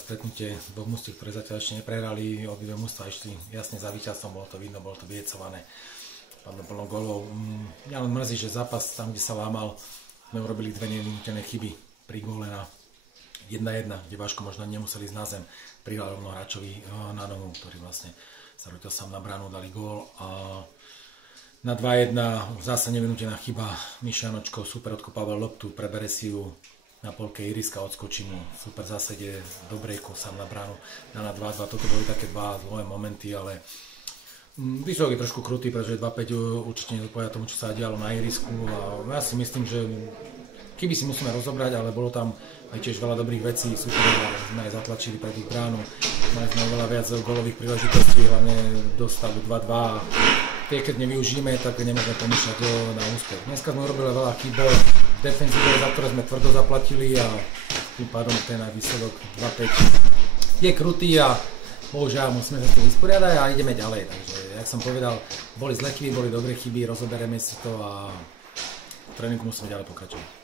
stretnutie dvoch mužstiev, ktoré zatiaľ ešte neprehrali. Obidve mužstvá išli jasne za víťazstvom, bolo to vidno, bolo to vyjecované. Padlo plno golov. Mňa len mrzí, že zápas tam, kde sa lámal, sme urobili dve nevynutené chyby pri góle na 1-1, kde Vaško možno nemuseli ísť na zem. Prihral rovno hráčovi na nohu, ktorý vlastne sa rotil sám na bránu, dali gól. A na 2-1 zase nevynutená chyba. Mišanočko super odkopával loptu, prebere si ju na polke ihriska, odskočí mu, super zasede do breaku, sám na bránu, na 2-2, toto boli také dva zlé momenty, ale výsledok je trošku krutý, pretože 2-5 určite nezodpovedá tomu, čo sa dialo na ihrisku a ja si myslím, že chyby si musíme rozobrať, ale bolo tam aj tiež veľa dobrých vecí, super, sme aj zatlačili pred ich bránu, mali sme oveľa viac gólových príležitostí, hlavne do stavu 2-2 a tie, keď nevyužijeme, tak nemôžeme pomýšľať na úspech. Dneska sme urobili veľa chyb v defenzíve, za ktoré sme tvrdo zaplatili a tým pádom ten aj výsledok 2-5 je krutý a bohužiaľ musíme sa s tým vysporiadať a ideme ďalej. Takže, jak som povedal, boli zlé chyby, boli dobré chyby, rozoberieme si to a v tréningu musíme ďalej pokračovať.